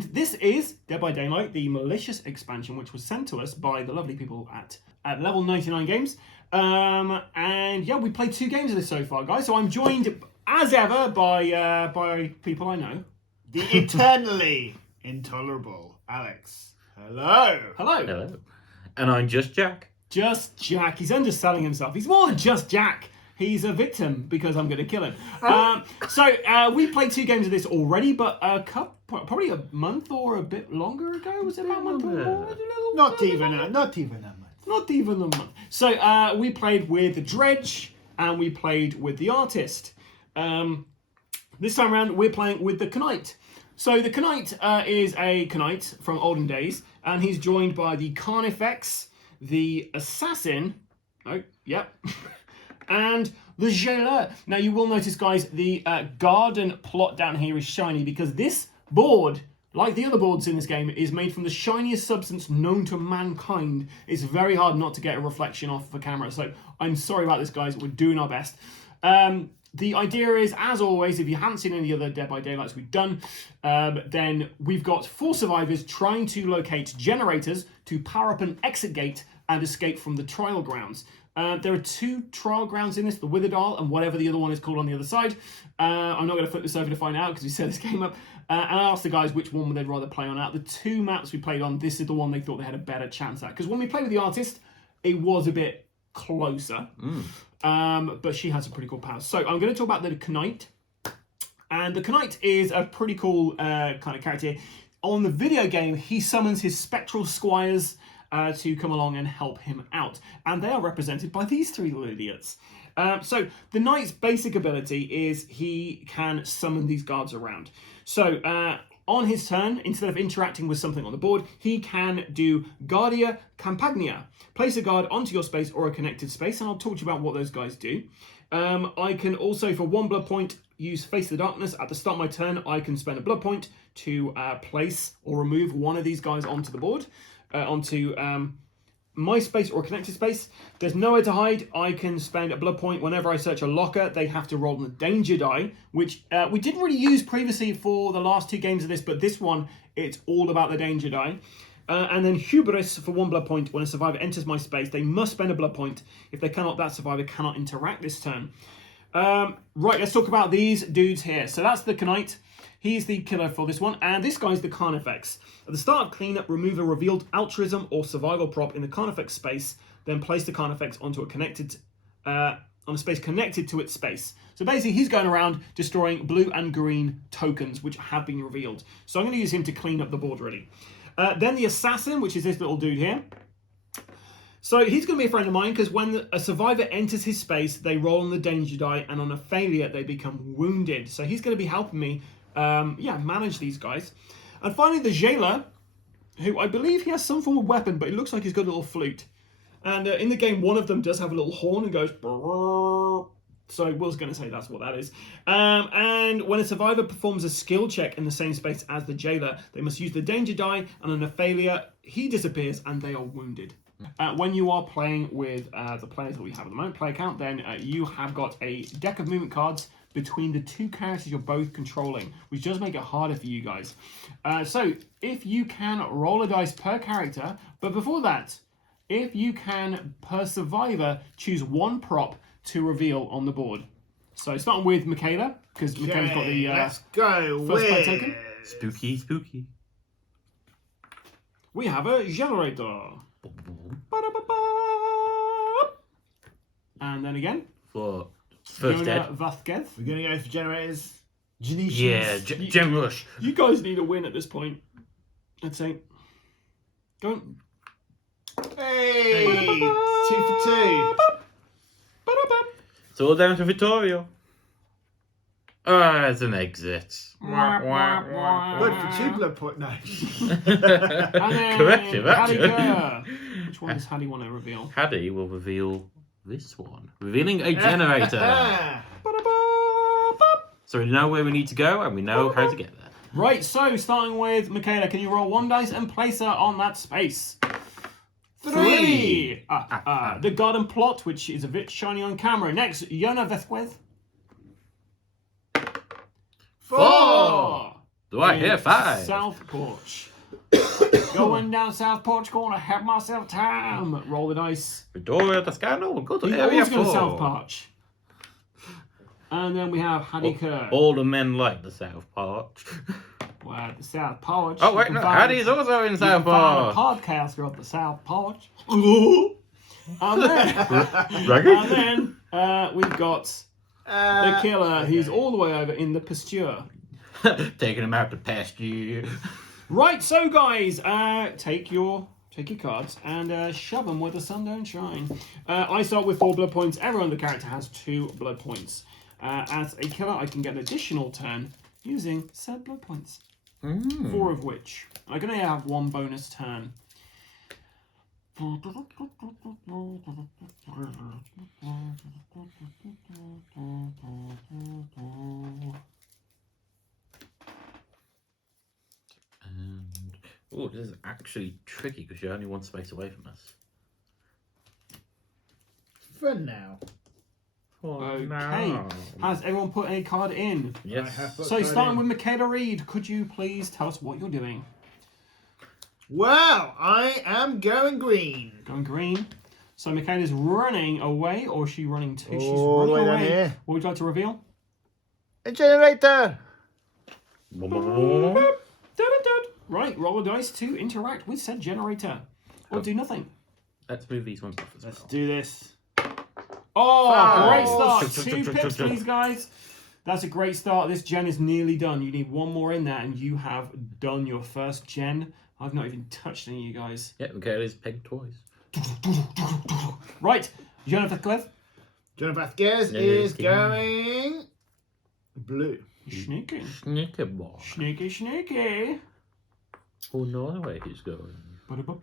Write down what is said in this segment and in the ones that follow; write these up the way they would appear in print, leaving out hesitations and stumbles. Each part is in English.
This is Dead by Daylight, the Malicious expansion, which was sent to us by the lovely people at Level 99 Games. And yeah, we played 2 games of this so far, guys. So I'm joined, as ever, by people I know. The eternally intolerable Alex. Hello. Hello. Hello. And I'm just Jack. Just Jack. He's underselling himself. He's more than just Jack. He's a victim because I'm going to kill him. So we played 2 games of this already, but probably a month or a bit longer ago. Was it about a month or more? Not even a month. Not even a month. So we played with the Dredge and we played with the Artist. This time around, we're playing with the Knight. So the Knight is a Knight from olden days, and he's joined by the Carnifex, the Assassin. Oh, yep. And the Jailer. Now you will notice, guys, the garden plot down here is shiny because this board, like the other boards in this game, is made from the shiniest substance known to mankind. It's very hard not to get a reflection off the camera, so I'm sorry about this, guys. We're doing our best. The idea is, as always, if you haven't seen any other Dead by Daylights we've done, then we've got 4 survivors trying to locate generators to power up an exit gate and escape from the trial grounds. There are 2 trial grounds in this, the Witherdale and whatever the other one is called on the other side. I'm not going to flip this over to find out because we set this game up. And I asked the guys which one they'd rather play on out. The 2 maps we played on, this is the one they thought they had a better chance at. Because when we played with the Artist, it was a bit closer. But she has some pretty cool powers. So I'm going to talk about the Knight. And the Knight is a pretty cool kind of character. On the video game, he summons his spectral squires to come along and help him out. And they are represented by these 3 little idiots. So the Knight's basic ability is he can summon these guards around. So on his turn, instead of interacting with something on the board, he can do Guardia Campagna. Place a guard onto your space or a connected space, and I'll talk to you about what those guys do. I can also, for 1 blood point, use Face the Darkness. At the start of my turn, I can spend a blood point to place or remove one of these guys onto the board, onto my space or connected space. There's nowhere to hide. I can spend a blood point whenever I search a locker. They have to roll on the danger die, which we didn't really use previously for the last 2 games of this, but this one, it's all about the danger die. And then Hubris for 1 blood point. When a survivor enters my space, they must spend a blood point. If they cannot, that survivor cannot interact this turn. Right, let's talk about these dudes here. So that's the Knight. He's the killer for this one. And this guy's the Carnifex. At the start of cleanup, remove a revealed altruism or survival prop in the Carnifex space. Then place the Carnifex onto a space connected to its space. So basically, he's going around destroying blue and green tokens, which have been revealed. So I'm going to use him to clean up the board, really. Then the Assassin, which is this little dude here. So he's going to be a friend of mine because when a survivor enters his space, they roll on the danger die, and on a failure, they become wounded. So he's going to be helping me, manage these guys. And finally, the Jailer, who I believe he has some form of weapon, but it looks like he's got a little flute. And in the game, one of them does have a little horn and goes... So Will's going to say that's what that is. And when a survivor performs a skill check in the same space as the Jailer, they must use the danger die, and on a failure, he disappears and they are wounded. When you are playing with the players that we have at the moment, player count, then you have got a deck of movement cards between the 2 characters you're both controlling, which does make it harder for you guys. So if you can roll a dice per character, but before that, if you can, per survivor, choose 1 prop to reveal on the board. So starting with Michaela, because Michaela's got the let's go first play with token. Spooky. We have a generator. And then again, For first Fiona dead. Vasquez. We're going to go for generators. Genetians. Yeah, Gen Rush. You guys need a win at this point. I'd say. Don't. Hey! 2 for 2. It's all down to Vittorio. It's an exit. Blood for 2 blood point. No. Corrective action. Which one does Hattie want to reveal? Hattie will reveal this one. Revealing a generator. So we know where we need to go and we know how to get there. Right, so starting with Michaela, can you roll 1 dice and place her on that space? 3! The garden plot, which is a bit shiny on camera. Next, Fiona Vasquez. 4! The Do I in hear 5? South Porch. Going down South Porch Corner, have myself time. Roll the dice. Victoria Toscano, go to He's area always going to 4. South Porch. And then we have Hattie Kerr. All the men like the South Porch. Well, at the South Porch. Oh, you wait, can no. find- Hattie's also in you South can find Porch. a podcaster at the South Porch. And then we've got the killer who's all the way over in the pasture. Taking him out to pasture. Right, so guys, take your cards and shove them where the sun don't shine. I start with 4 blood points. Everyone in the character has 2 blood points. As a killer, I can get an additional turn using said blood points. 4 of which I'm going to have 1 bonus turn. Oh, this is actually tricky because you're only 1 space away from us. For now. Okay. Has everyone put a card in? Yes. I have put So card starting in. with Michaela Reed, could you please tell us what you're doing? Well, I am going green. Going green. So Michaela's running away, or is she running to? She's All the running way down away. here. What would you like to reveal? A generator. Right, roll a dice to interact with said generator. Or do nothing. Let's move these ones off as Let's well. do this. Oh, Five. great start. Chug, chug, 2 chug, chug, pips, chug. please, guys. That's a great start. This gen is nearly done. You need 1 more in there, and you have done your first gen. I've not even touched any of you guys. Yeah, Michaela's pegged twice. Right, Jonathan Cliff. John Vasquez No, is Steve. going blue. Sneaky. Sneaky boy. Sneaky. Oh no, the way he's going. What would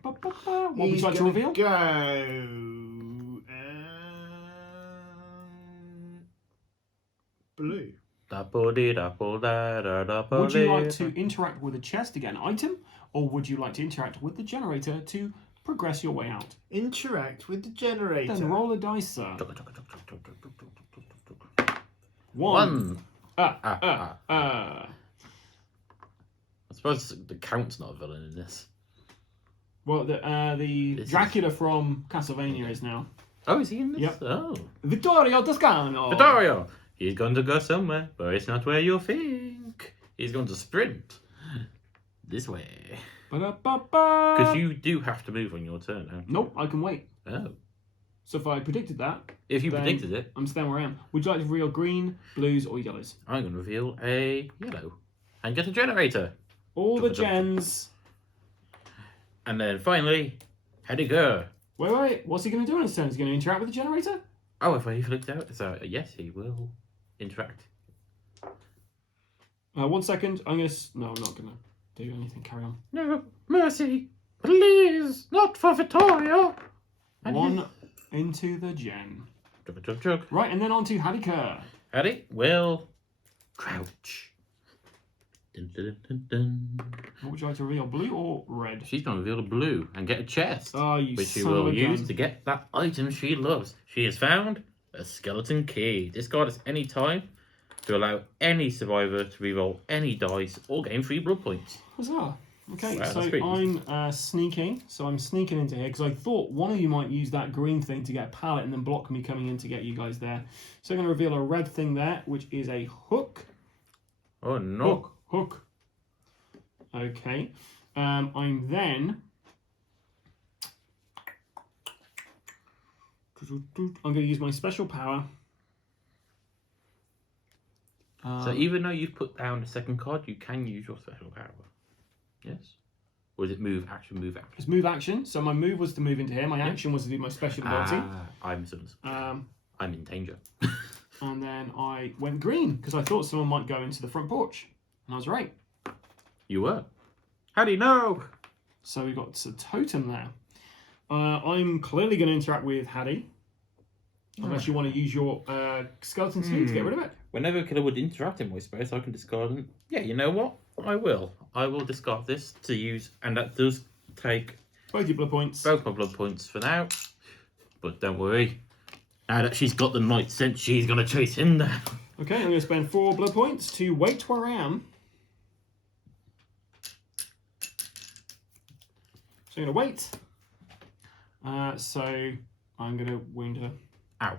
He's you like to gonna reveal? Go blue. Would you like to interact with a chest to get an item, or would you like to interact with the generator to progress your way out? Interact with the generator. Then roll a dice, sir. 1. I I suppose the Count's not a villain in this. Well, the This Dracula from Castlevania is now. Oh, is he in this? Yep. Oh. Vittorio Toscano. Vittorio! He's going to go somewhere, but it's not where you think. He's going to sprint. This way. Because you do have to move on your turn, don't you? Nope, I can wait. Oh. So if I predicted that, If you then predicted it, I'm staying where I am. Would you like to reveal green, blues, or yellows? I'm going to reveal a yellow. And get a generator. All the Jump, jump. gens. And then finally, Hattie Kerr. Wait. What's he going to do on his turn? Is he going to interact with the generator? Oh, if he flicked out. So, yes, he will interact. 1 second. I'm going to... No, I'm not going to do anything. Carry on. No, mercy. Please, not for Vittorio. 1 into the gen. Chug. Right, and then on to Hattie Kerr. Hattie will crouch. Dun, dun, dun, dun. What would you like to reveal? Blue or red? She's going to reveal a blue and get a chest. Oh, you which she son of will a use gun. to get that item she loves. She has found a skeleton key. Discard at any time to allow any survivor to reroll any dice or gain 3 blood points. Huzzah. Okay, Wow, so that's pretty I'm sneaking. So I'm sneaking into here because I thought one of you might use that green thing to get a pallet and then block me coming in to get you guys there. So I'm going to reveal a red thing there, which is a hook. Oh no. Hook. Okay. I'm then... I'm going to use my special power. So even though you've put down the second card, you can use your special power. Yes? Or is it move action? It's move action. So my move was to move into here. My action was to do my special ability. I'm misunderstood. I'm in danger. And then I went green because I thought someone might go into the front porch. And I was right. You were. How do you know? So we've got a totem there. I'm clearly going to interact with Hattie. Unless you want to use your skeleton suit to get rid of it. Whenever a killer would interact in my space, I can discard them. Yeah, you know what? I will. I will discard this to use, and that does take Both your blood points. both my blood points for now. But don't worry. Now that she's got the night sense, she's going to chase him down. Okay, I'm going to spend 4 blood points to wait where I am. I'm going to wait. So I'm going to wound her. Ow.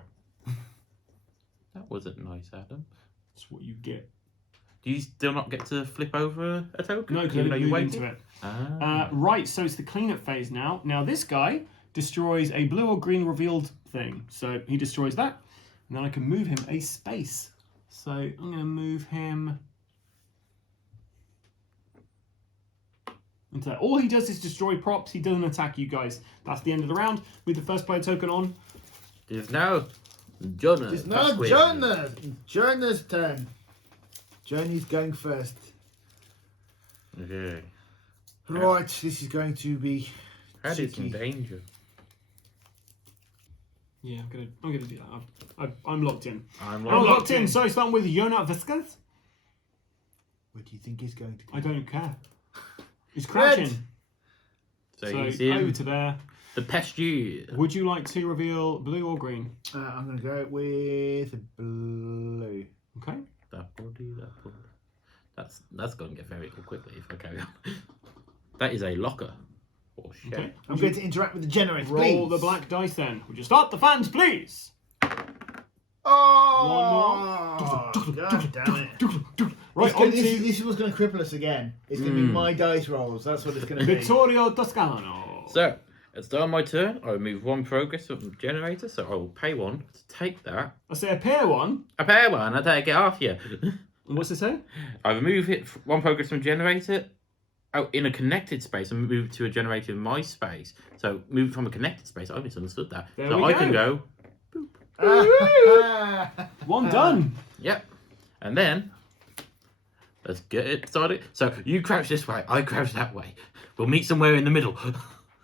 That wasn't nice, Adam. That's what you get. Do you still not get to flip over a token? No, because I even though didn't you move waited? into it. Ah. Right, so it's the cleanup phase now. Now this guy destroys a blue or green revealed thing. So he destroys that. And then I can move him a space. So I'm going to move him into that. All he does is destroy props. He doesn't attack you guys. That's the end of the round. With the first player token on. There's now Jonah. It's now Jonah. Jonah's turn. Jonah's going first. Okay. Right, this is going to be That is in tricky. danger. Yeah, I'm gonna do that. I'm locked in. I'm I'm locked. locked in. So starting with Yona Viscas. What do you think he's going to do? I don't care. He's crouching. So he's over in to there. the pasture. Would you like to reveal blue or green? I'm going to go with blue. Okay. That body. That's going to get very ill quickly if I carry on. That is a locker. Oh shit. Okay. I'm going to interact with the generator, Roll please. the black dice then. Would you start the fans, please? Oh! One more. God damn it. Right, on this to is what's going to cripple us again. It's going to be my dice rolls. That's what it's going to be. Vittorio Toscano. So, at the start of my turn, I will move one progress from the generator, so I will pay one to take that. I say a pair one. I pay one, I take it off you. And what's it say? I remove it one progress from generator out in a connected space and move it to a generator in my space. So move it from a connected space. I misunderstood that. There so we I go. can go. One done. Yep. And then let's get it started. So you crouch this way, I crouch that way. We'll meet somewhere in the middle.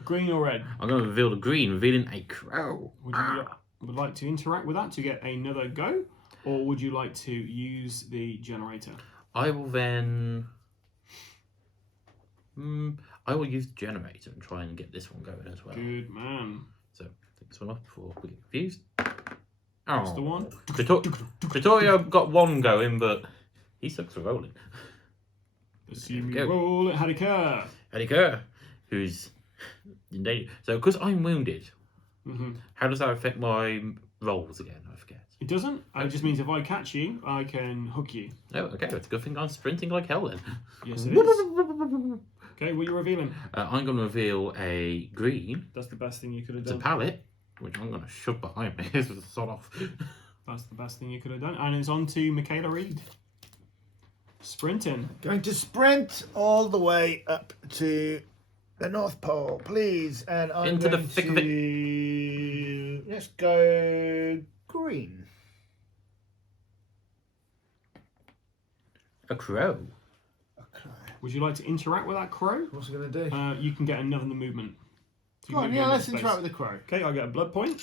Green or red? I'm going to reveal the green, revealing a crow. Would like to interact with that to get another go? Or would you like to use the generator? I will then. I will use the generator and try and get this one going as well. Good man. So take this one off before we get confused. That's the one. Vittorio got one going, but he sucks at rolling. Let's see me Go. roll it. How'd it occur? Eddie Kerr, who's in danger. So because I'm wounded, how does that affect my rolls again? I forget. It doesn't. It just means if I catch you, I can hook you. Oh, okay. It's a good thing I'm sprinting like hell then. Yes, it is. Okay, what are you revealing? I'm going to reveal a green. That's the best thing you could have It's a done. pallet, which I'm going to shove behind me. It's a sod off. That's the best thing you could have done. And it's on to Michaela Reed. Sprinting. Going to sprint all the way up to the North Pole, please. And I'm Into the going thick of to... Let's go green. A crow. Okay. Would you like to interact with that crow? What's it going to do? You can get another movement. So you Go on, move yeah, into let's space. interact with the crow. Okay, I'll get a blood point.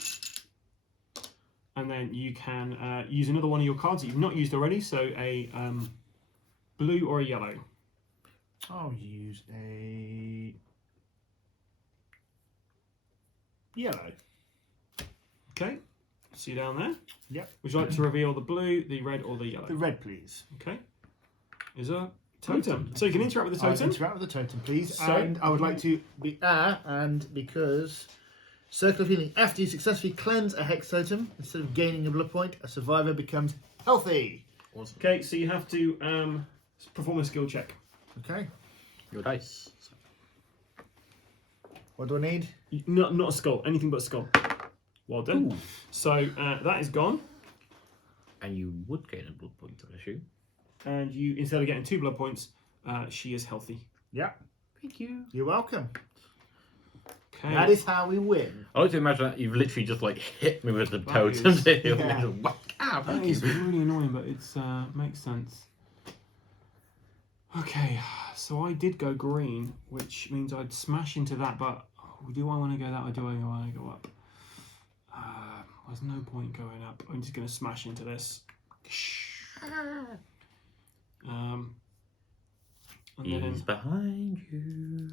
And then you can use another one of your cards that you've not used already. So a blue or a yellow. I'll use a yellow. Okay, see down there? Yep. Would you like to reveal the blue, the red, or the yellow? The red, please. Okay. Is a totem. So you can interact with the I'll totem. interact with the totem, please. So- and I would like to be and because circle of healing. After you successfully cleanse a hex totem, instead of gaining a blood point, a survivor becomes healthy. Awesome. Okay, so you have to perform a skill check. Okay. Your dice. What do I need? Not a skull, anything but a skull. Well done. Ooh. So that is gone. And you would gain a blood point, I assume. And you, instead of getting 2 blood points, she is healthy. Yeah. Thank you. You're welcome. Okay. That is how we win. I like to imagine that you've literally just like hit me with the That totem. is- yeah. That is really annoying, but it's makes sense. Okay, so I did go green, which means I'd smash into that, but do I want to go that or do I want to go up? There's no point going up. I'm just going to smash into this. And then He's behind you.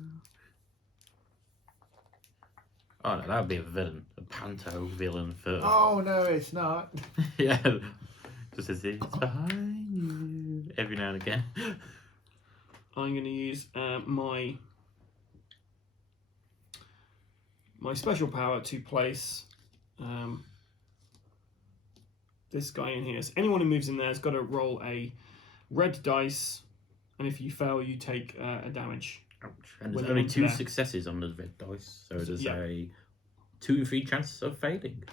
Oh no, that would be a villain. A panto villain for... Oh no, it's not. yeah. Just says it's behind you. Every now and again. I'm going to use my my special power to place this guy in here. So anyone who moves in there has got to roll a red dice, and if you fail, you take a damage. Ouch. And there's only 2 successes on the red dice, so there's a 2 in 3 chance of failing.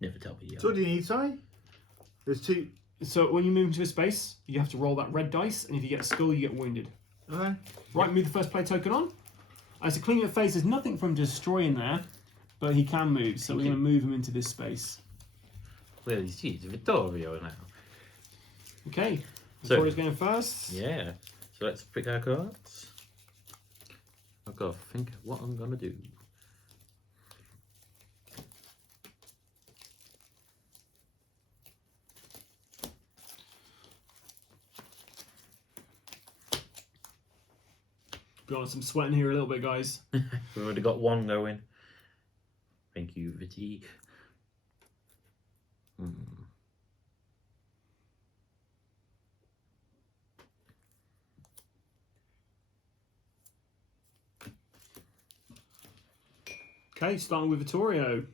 Never tell me. So what do you need, sorry? There's 2. So when you move into a space, you have to roll that red dice, and if you get a skull, you get wounded. Okay. Right, move the first player token on. As a clean phase, there's nothing from destroying there, but he can move, so we're going to move him into this space. Well, he's Vittorio now. Okay, Victoria's going first. Yeah, so let's pick our cards. I've got to think what I'm going to do. Be honest, I'm sweating here a little bit, guys. We've already got one going. Thank you, Vitty. Okay, starting with Vittorio.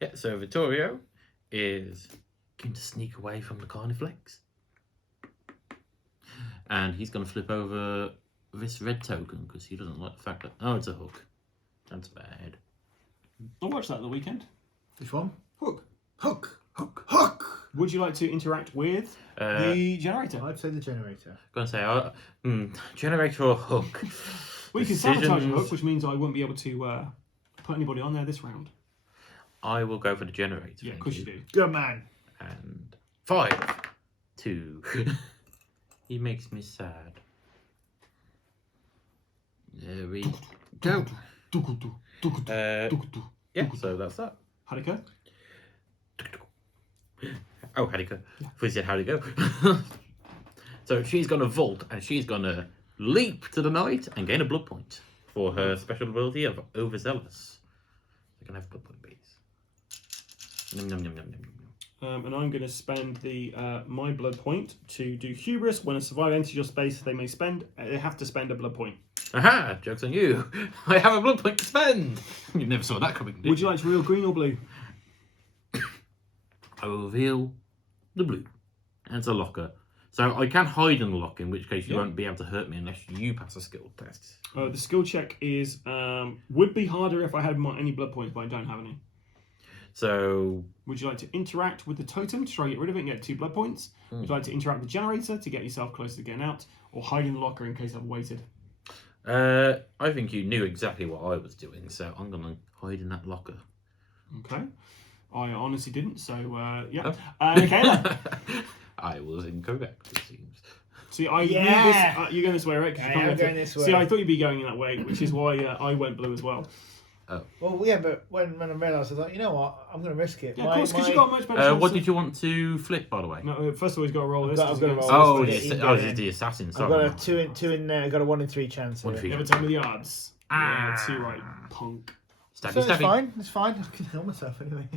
Yeah, so Vittorio is going to sneak away from the Carniflex. And he's going to flip over this red token because he doesn't like the fact that... Oh, it's a hook. That's bad. I watched that at the weekend. Which one? Hook. Hook. Hook. Hook. Would you like to interact with the generator? I'd say the generator. I'm going to say, generator or hook? Well, you can sabotage a hook, which means I wouldn't be able to put anybody on there this round. I will go for the generator. Yeah, of course you do. Good man. And 5, 2. He makes me sad. There we go. Yeah, so that's that. How'd it go? Oh, how'd it go? We said how'd it go. So she's going to vault and she's going to leap to the knight and gain a blood point for her special ability of overzealous. They're going to have blood point base. Nom, nom, nom, nom, nom, nom. And I'm going to spend the my blood point to do hubris. When a survivor enters your space, they have to spend a blood point. Aha! Joke's on you. I have a blood point to spend. You never saw that coming, did Would you like to reveal green or blue? I will reveal the blue. And it's a locker. So I can hide in the locker, in which case you won't be able to hurt me unless you pass a skill test. The skill check is would be harder if I had any blood points, but I don't have any. So... Would you like to interact with the totem to try to get rid of it and get 2 blood points? Would you like to interact with the generator to get yourself closer to getting out? Or hide in the locker in case I've waited? I think you knew exactly what I was doing, so I'm going to hide in that locker. Okay. I honestly didn't, so yeah. Oh. Okay then. I was incorrect, it seems. See, I knew this. You're going this way, right? I am going this way. See, I thought you'd be going in that way, which is why I went blue as well. Oh. Well, yeah, but when I realised, I thought, you know what, I'm going to risk it. Yeah, of course, because you got much better chance. What did you want to flip, by the way? No, first of all, he's got to roll this. I've got to roll Oh, this. it's the assassin. I've Sorry. got a 2 in there. I've got a 1 in 3 chance. 1 in 3. You ever tell me the odds? Yeah, 2 right, punk. Stabby, So stabby. it's fine. It's fine. I can heal myself anyway.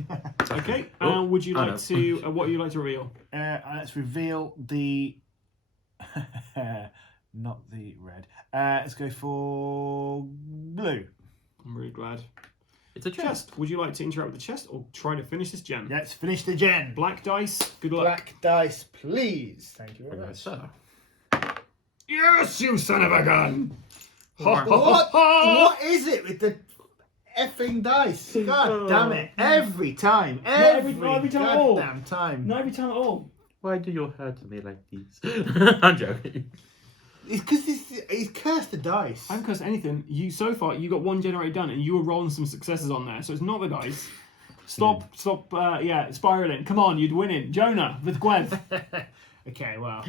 Okay. Oh, would you I like know. to? What would you like to reveal? Let's reveal the... Not the red. Let's go for blue. I'm really glad. It's a chest. Chest. Would you like to interact with the chest or try to finish this gen? Let's finish the gen. Black dice. Good luck. Black dice, please. Thank you very much. So, Yes, you son of a gun. What is it with the effing dice? God damn it. Every time. Every time at all. goddamn time. Not every time at all. why do you hurt me like this? I'm joking. It's because he's cursed the dice. I haven't cursed anything. So far, you got 1 generator done, and you were rolling some successes on there. So it's not the dice. Stop, spiraling. Come on, you'd win it. Jonah, with Gwen. Okay, wow.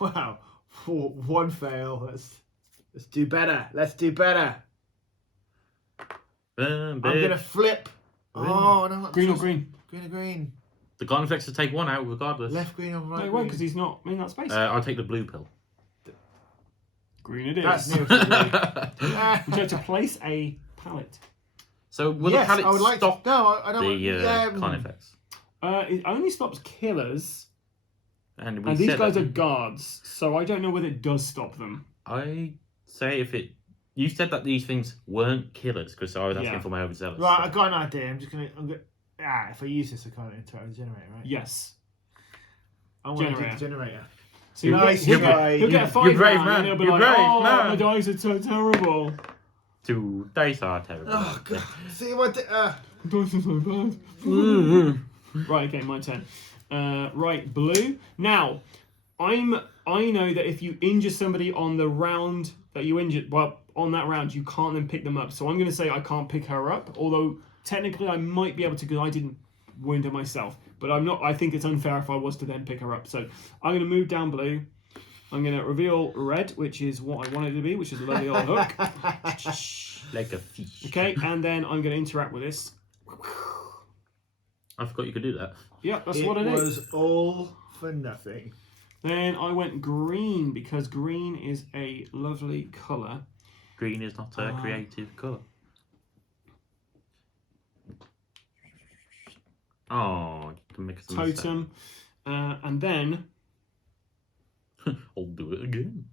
Wow. 1 fail. Let's do better. Let's do better. I'm going to flip. Oh, no. Green or green? Green or green. The Garnflex will take 1 out regardless. Left green or right No, he won't, because he's not in that space. I'll take the blue pill. Green it is. That's nearest to blue. Would you like to place a pallet? So will Yes, the pallet I would like stop to. No, I don't the Carnifex? It only stops killers, And and these guys are guards, so I don't know whether it does stop them. I say if it You said that these things weren't killers because I was asking for my overzealous. Right, so- I got an idea. I'm gonna. If I use this, I can't interact with the generator, right? Yes. I want to do Generator. the generator. So he'll, Nice he'll, try. he'll get a 5 You're brave, now, man. and he'll be You're like, brave, oh, man. my dice are so terrible. 2 dice are terrible. Oh god. See what? Dice are so bad. Right, okay, my turn. Right, blue. Now, I know that if you injure somebody on the round that you injured, well, on that round, you can't then pick them up. So I'm going to say I can't pick her up, although technically I might be able to because I didn't wound her myself. But I'm not. I think it's unfair if I was to then pick her up. So I'm going to move down blue. I'm going to reveal red, which is what I wanted it to be, which is a lovely old hook. Like a fish. Okay, and then I'm going to interact with this. I forgot you could do that. Yeah, that's what I did. It was all for nothing. Then I went green because green is a lovely colour. Green is not a creative colour. Oh, you can make some Totem. And then, I'll do it again.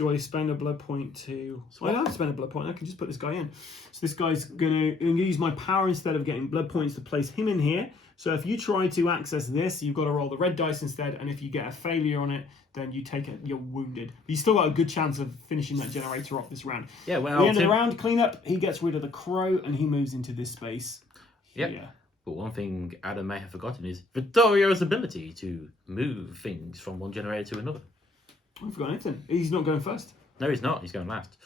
so I spend a blood point to... Swap. I don't have to spend a blood point, I can just put this guy in. So this guy's going to use my power instead of getting blood points to place him in here. So if you try to access this, you've got to roll the red dice instead, and if you get a failure on it, then you take it, you're wounded. But you still got a good chance of finishing that generator off this round. Yeah, well, At the end of the round, clean up, he gets rid of the crow, and he moves into this space. Yep. Yeah. But one thing Adam may have forgotten is Vittorio's ability to move things from one generator to another. I forgot anything. He's not going first. No, he's not. He's going last.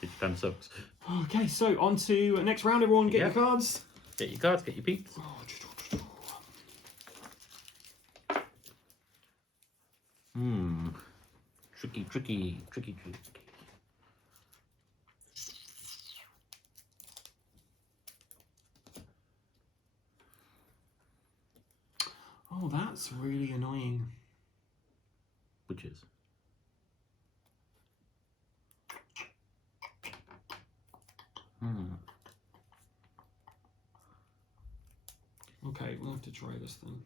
Which kind of sucks. Okay, so on to next round. Everyone get Yeah. your cards. Get your cards, get your peeps. Tricky, tricky, tricky, tricky. Oh, that's really annoying. Which is? Okay, we'll have to try this then.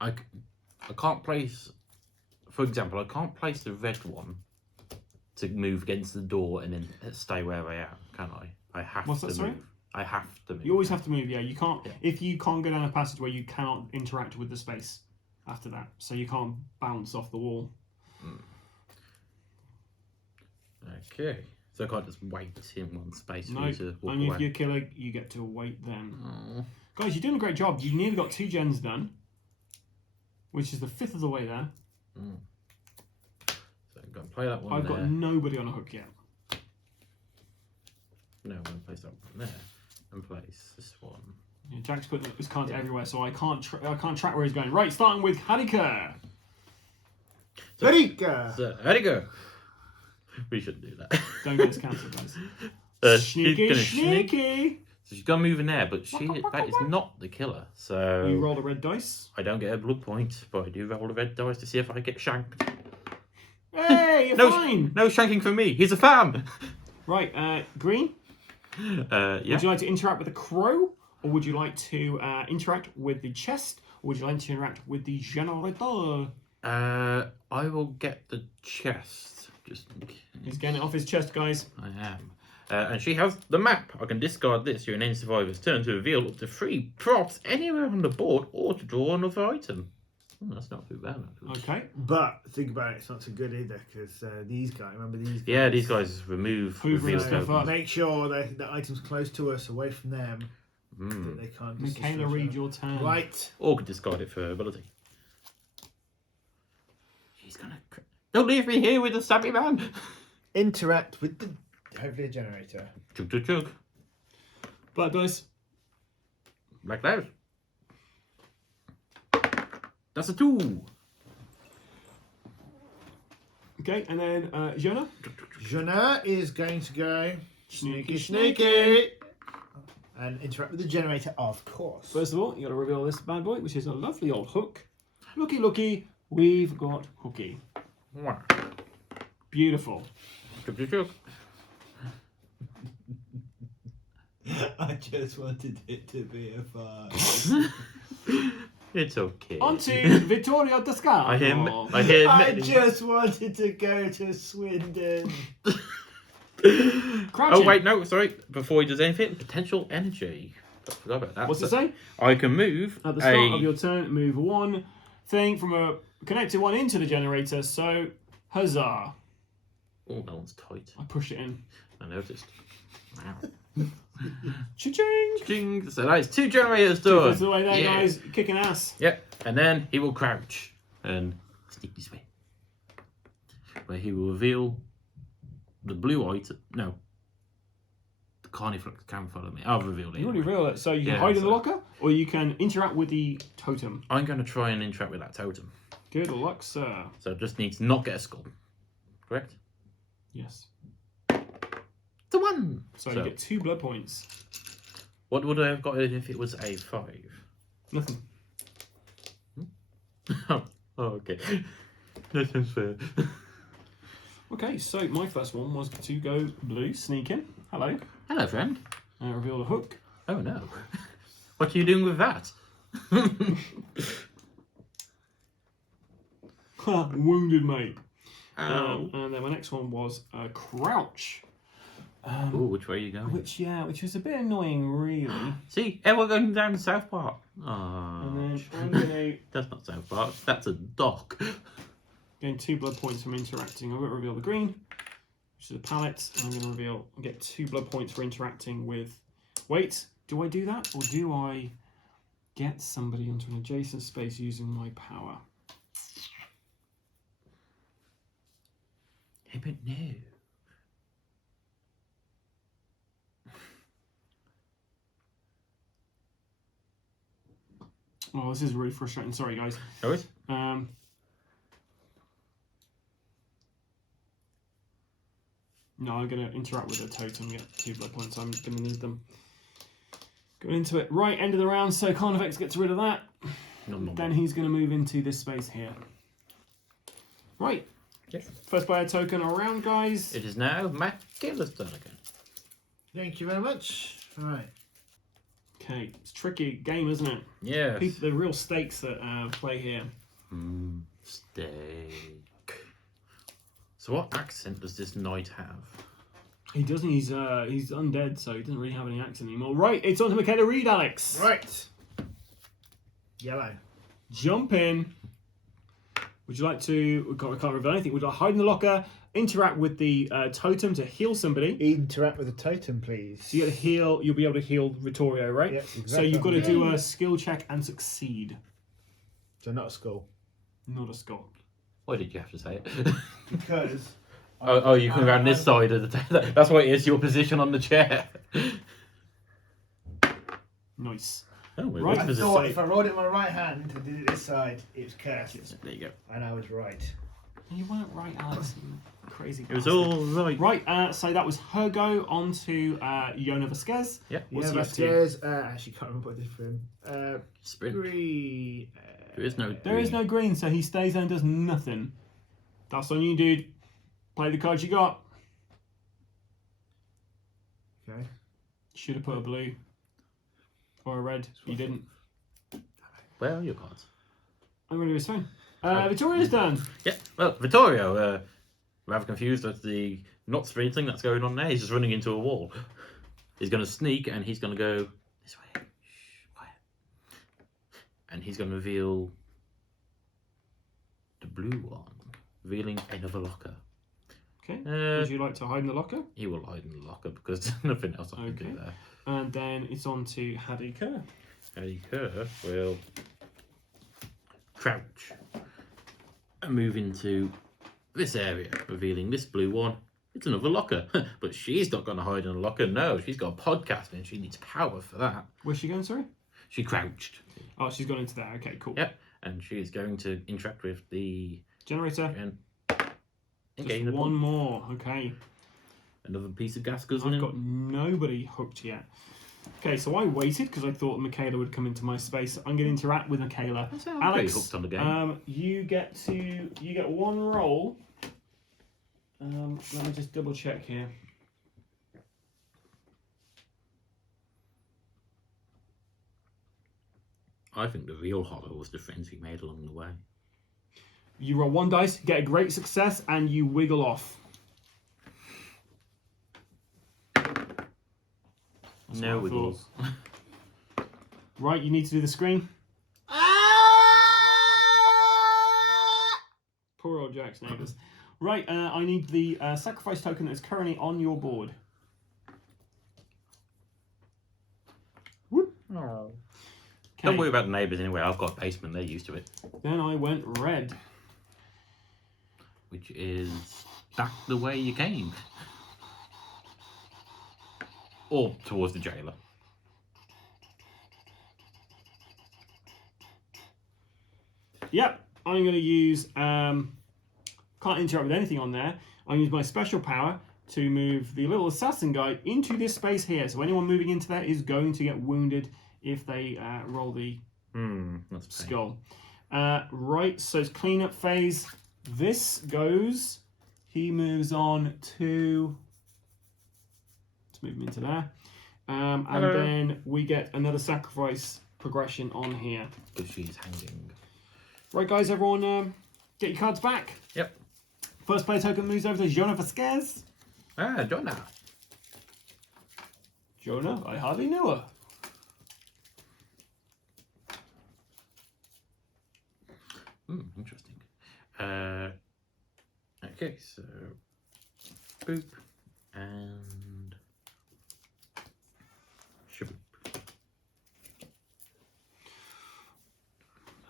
I can't place, for example, I can't place the red one to move against the door and then stay where I am, can I? I have What's to that, sorry? move. I have to move. You always have to move, yeah. You can't, Yeah. if you can't go down a passageway, you cannot interact with the space after that. So you can't bounce off the wall. Okay. So I can't just wait in one space for No, you to walk only away. if you're killer, you get to wait then. Oh. Guys, you're doing a great job. You nearly got 2 gens done, which is the 5th of the way there. So I'm going to play that one I've there. got nobody on a hook yet. No, I'm going to place that one there and place this one. Yeah, Jack's putting his cards everywhere, so I can't track where he's going. Right, starting with Harika. Harika! So, how'd it go? We shouldn't do that. Don't get us cancelled, guys. She's Sneaky, gonna sneak. sneaky. So she's going to move in there, but that is not the killer. So You roll a red dice. I don't get a blood point, but I do roll a red dice to see if I get shanked. Hey, you're No, fine. no shanking for me. He's a fan. Right, green. Yeah. Would you like to interact with the crow, or would you like to interact with the chest, or would you like to interact with the generator? I will get the chest. Just in case. He's getting it off his chest, guys. I am. And she has the map. I can discard this during any survivor's turn to reveal up to 3 props anywhere on the board or to draw another item. Oh, that's not too bad, actually. Okay. But think about it, it's not so good either because these guys, remember these guys? Yeah, these guys remove Hoovering reveal stuff tokens. up. Make sure that the items close to us, away from them, that they can't just Michaela, destroy read us. your turn. Right. Or could discard it for ability. She's gonna... Don't leave me here with the stabby man! Interact with the hopefully a generator. Chug, chug, chug. Black dice. Black cloud. That's a 2. Okay, and then Jonah. Jonah is going to go Sneaky, sneaky and interact with the generator, of course. First of all, you got to reveal this bad boy, which is a lovely old hook. Looky, looky, we've got Hooky. Wow. Beautiful. Chug, chug, chug. I just wanted it to be a 5. It's okay. On to Vittorio Toscano. I hear I many- just wanted to go to Swindon. Crouching. Oh wait, no, sorry. Before he does anything, potential energy. I forgot about that. What's it say? I can move At the start of your turn, move one thing from a connected one into the generator. So, huzzah. Oh, that one's tight. I push it in. I noticed. Wow. Cha-ching! Ching. So that is 2 generators That's done. the way there, Yeah. guys. Kicking ass. Yep. And then he will crouch and sneak this way, where he will reveal the blue item. No. The Carniflux can follow me. I've revealed it. You already anyway. reveal it. So you can Yeah, hide in the so- locker, or you can interact with the totem. I'm going to try and interact with that totem. Good luck, sir. So I just need to not get a skull. Correct? Yes. The 1. So you get 2 blood points. What would I have got if it was a 5? Nothing. Oh, okay. That sounds fair. Okay, so my first one was to go blue, sneak in. Hello. Hello, friend. Reveal the hook. Oh no. What are you doing with that? Wounded, mate. Oh. And then my next one was crouch. Ooh, which way are you going? Which was a bit annoying, really. See, everyone going down to South Park. And Oh, then I'm gonna that's not South Park. That's a dock. gain 2 blood points from interacting. I'm gonna reveal the green, which is a palette. And I'm gonna get 2 blood points for interacting with. Wait, do I do that, or do I get somebody onto an adjacent space using my power? Hey, but no. Oh, this is really frustrating. Sorry, guys. No worries. No, I'm going to interact with a totem, get 2 blood points. I'm going to need them. Going into it. Right, end of the round, so Carnifex gets rid of that. Nom, nom, Then nom. he's going to move into this space here. Right. Yes. First player token around, guys. It is now Michaela's turn again. Thank you very much. All right. Okay, it's a tricky game, isn't it? Yes. The real stakes that play here. Steak. So what accent does this knight have? He doesn't, he's undead, so he doesn't really have any accent anymore. Right, it's on to Michaela Reed, Alex. Right. Yellow. Jump in. Would you like to, I can't reveal anything, would you like to hide in the locker, interact with the totem to heal somebody? Interact with the totem, please. So you get to heal, you'll be able to heal Vittorio, right? Yes, exactly. So you've got to Yeah. do a skill check and succeed. So not a skull. Not a skull. Why did you have to say it? Because. Oh, you come around this side of the table. That's why it is your position on the chair. Nice. Oh, wait, Right. what I does it thought say? if I rolled it in my right hand and did it this side, it was cursed. There you go. And I was right. You weren't right, Alex. You crazy It was bastard. all right. Right, so that was her go on to Yona Vasquez. Yeah. What's Yeah, he up to? Vasquez. Actually, can't remember what I did for him. Sprint. Green. There is no. There is no green, so he stays there and does nothing. That's on you, dude. Play the cards you got. Okay. Should have put a blue or a red. You didn't. Where are your cards? I'm going to do his phone. Victoria's done. Yeah. Well, Vittorio, rather confused at the not sprinting that's going on there. He's just running into a wall. He's going to sneak and he's going to go this way. Shh, quiet. And he's going to reveal the blue one, revealing another locker. Okay. Uh, Would you like to hide in the locker? He will hide in the locker because there's nothing else I can Okay. do there. And then it's on to Hadi Kerr. Eddie Kerr will crouch and move into this area, revealing this blue one. It's another locker, but she's not going to hide in a locker. No, she's got a podcast and she needs power for that. Where's she going, sorry? She crouched. Oh, she's gone into there. Okay, cool. Yep, and she's going to interact with the Generator. and Just gain a one point. more. Okay. Another piece of gas goes in. I've got nobody hooked yet. Okay, so I waited because I thought Michaela would come into my space. I'm going to interact with Michaela. I'm pretty Alex, hooked on the game. you get one roll. Let me just double check here. I think the real horror was the friends we made along the way. You roll 1 dice, get a great success, and you wiggle off. That's No what I thought. wiggles. Right, you need to do the screen. Poor old Jack's neighbours. Right, I need the sacrifice token that is currently on your board. Whoop. Oh. Okay. Don't worry about the neighbours anyway. I've got a basement. They're used to it. Then I went red. Which is back the way you came. Or towards the jailer. Yep, I'm going to use... can't interact with anything on there. I'm going to use my special power to move the little assassin guy into this space here. So anyone moving into there is going to get wounded if they roll the That's a pain. skull. Right, so it's cleanup phase. This goes. He moves on to. Let's move him into there. And Hello. then we get another sacrifice progression on here. Because she's hanging. Right, guys, everyone, get your cards back. Yep. First player token moves over to Jonah Vasquez. Ah, Jonah. Jonah, I hardly knew her. Interesting. Okay, so boop and shaboop.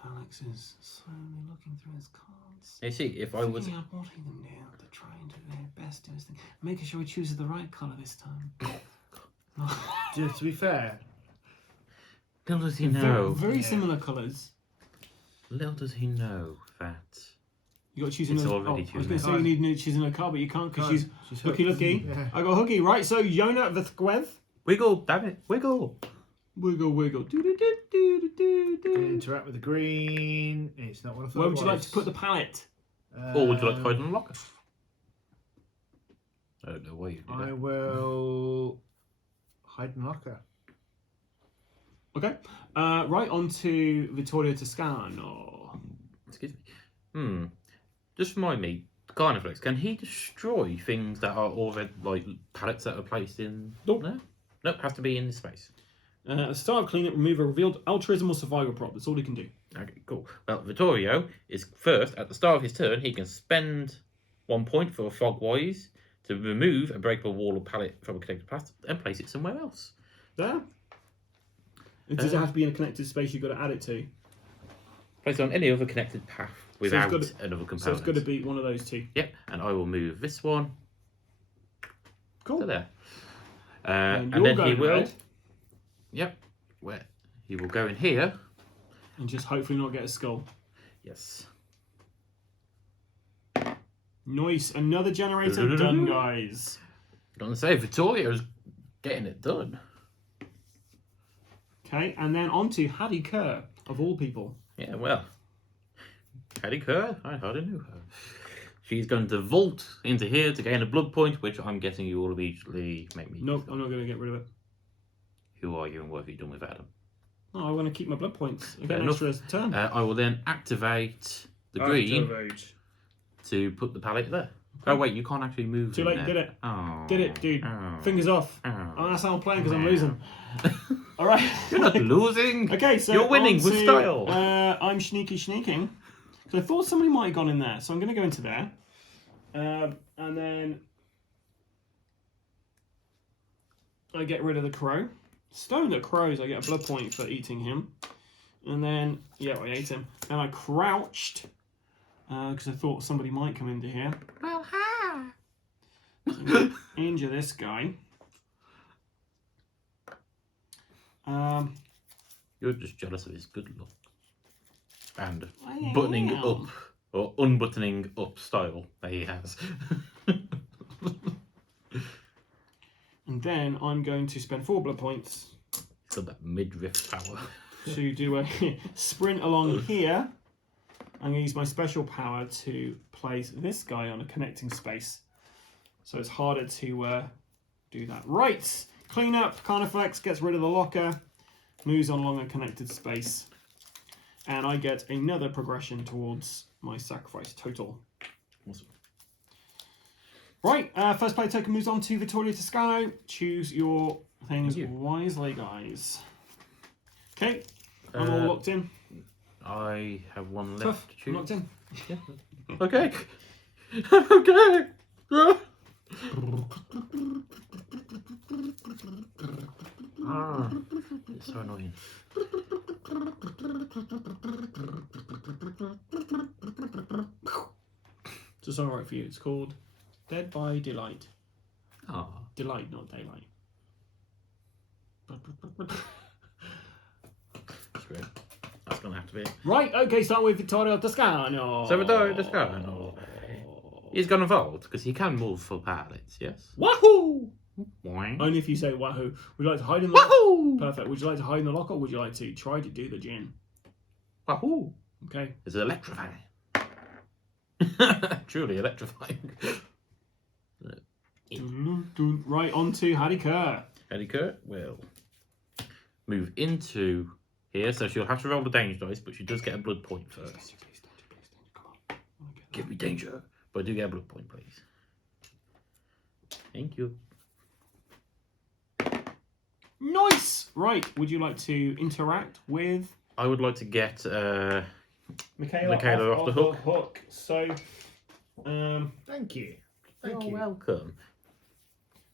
Alex is slowly looking through his cards. You see, if I was Picking up what them down to try and do their best to his thing. Making sure he chooses the right colour this time. Just to be fair, little does he know, Very similar colours. little does he know that You got to choose It's another. already I too was going to late. say you need to choose another card, but you can't because she's hooky hooked. looky. Yeah. I got hooky. Right, so Jonah Vasquez. wiggle, damn it, wiggle. Wiggle, wiggle. Do, do, do, do, do, Can do. interact with the green. It's not what I thought. Where it would you like was. to put the palette? Or would you like to hide in a locker? I don't know why you do I that. will hide in locker. Okay. Right, on to Vittorio Toscano. Excuse me. Just remind me, Carnifex, can he destroy things that are already like pallets that are placed in? Nope. No, nope. Has to be in this space. At the start of cleanup, remove a revealed altruism or survival prop. That's all he can do. Okay, cool. Well, Vittorio is first at the start of his turn. He can spend 1 point for a Fogwise to remove a breakable wall or pallet from a connected path and place it somewhere else. There. Does it have to be in a connected space you've got to add it to? Place it on any other connected path without got another component. So it's got to be one of those two. Yep, and I will move this one Cool. to there. And And you're then he going will. red. Yep, where he will go in here. And just hopefully not get a skull. Yes. Nice. Another generator done, guys. Don't say Vittorio's getting it done. Okay, and then on to Hattie Kerr, of all people. Yeah, well, Hattie Kerr, I hardly knew her. She's going to vault into here to gain a blood point, which I'm guessing you will immediately make me. Nope, I'm not going to get rid of it. Who are you and what have you done with Adam? Oh, I want to keep my blood points. I Fair get an enough. extra turn. I will then activate the green to put the pallet there. Oh wait, you can't actually move. Too in late, there. did it. Oh. Did it, dude. Oh. Fingers off. Oh. Oh, that's how I'm playing because I'm losing. All right. You're not losing. Okay, so you're winning on with to, style. I'm sneaking. So I thought somebody might have gone in there, so I'm going to go into there, and then I get rid of the crow. Stone that crows, I get a blood point for eating him, and then yeah, I ate him. And I crouched because I thought somebody might come into here. Well, hi. So I'm gonna injure this guy. You're just jealous of his good luck. And I buttoning am. up, or unbuttoning up style that he has. And then I'm going to spend 4 blood points He's got that midriff power. to do a sprint along here. I'm going to use my special power to place this guy on a connecting space. So it's harder to do that. Right, clean up, Carnifex gets rid of the locker, moves on along a connected space. and I get another progression towards my sacrifice total. Awesome. Right, first player token moves on to Vittorio Toscano. Choose your things Thank you. wisely, guys. Okay, I'm all locked in. I have one left Tough, to I'm locked choose. in. Okay. Okay. Ah, it's so annoying. It's a song right for you. It's called Dead by Delight. Ah. Delight, not daylight. That's great. That's gonna have to be it. Right, okay, start with Vittorio Toscano. So Vittorio Toscano. He's gonna vault because he can move full pallets, yes? Wahoo! Boing. Only if you say wahoo. Would you like to hide in the locker? Wahoo! Perfect. Would you like to hide in the locker or would you like to try to do the gin? Wahoo! Okay. It's electrifying. Truly electrifying. Right, on to Hattie Kerr. Eddie Kurt will move into here, so she'll have to roll the danger dice, but she does get a blood point first. Please, come on. Give me danger, but I do get a blood point, please. Thank you. Nice! Right, would you like to interact with I would like to get Michaela off the hook. So, Thank you. Thank You're you. welcome.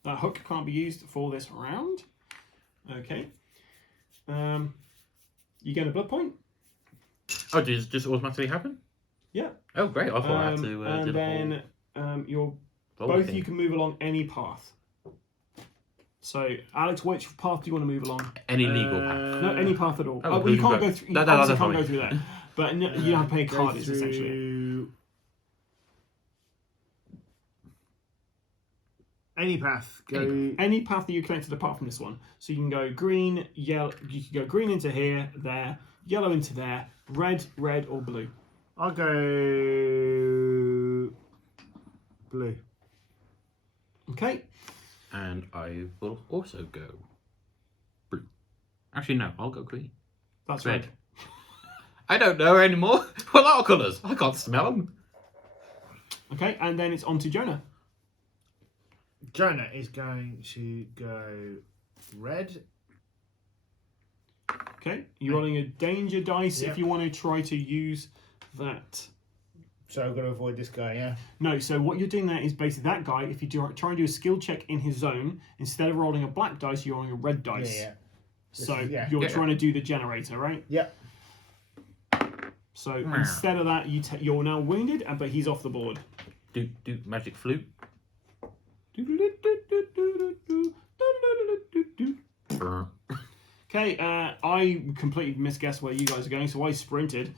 that hook can't be used for this round. Okay. You get a blood point. Oh, does it just automatically happen? Yeah. Oh, great. I thought I had to do and the then whole both roll you thing. can move along any path. So, Alex, which path do you want to move along? Any legal path. No, any path at all. Oh, Well, you who can't do go you through. You go? obviously That's can't go fine. through there. But you have to pay Go cards, essentially. through any path. Go. Any path that you connected apart from this one. So you can go green, yellow. You can go green into here, there, yellow into there, red, or blue. I'll go blue. Okay. And I will also go blue. Actually, no, I'll go green. That's Red. red. I don't know anymore. What are colours? I can't smell them. Okay, and then it's on to Jonah. Jonah is going to go red. Okay, you're rolling a danger dice Yep. if you want to try to use that. So I've got to avoid this guy, yeah? No, so what you're doing there is basically that guy, if you try and do a skill check in his zone, instead of rolling a black dice, you're rolling a red dice. Yeah. So Yeah. you're Yeah. trying to do the generator, right? Yep. So instead of that, you're now wounded, but he's off the board. Do magic flute. Okay, I completely misguessed where you guys are going, so I sprinted.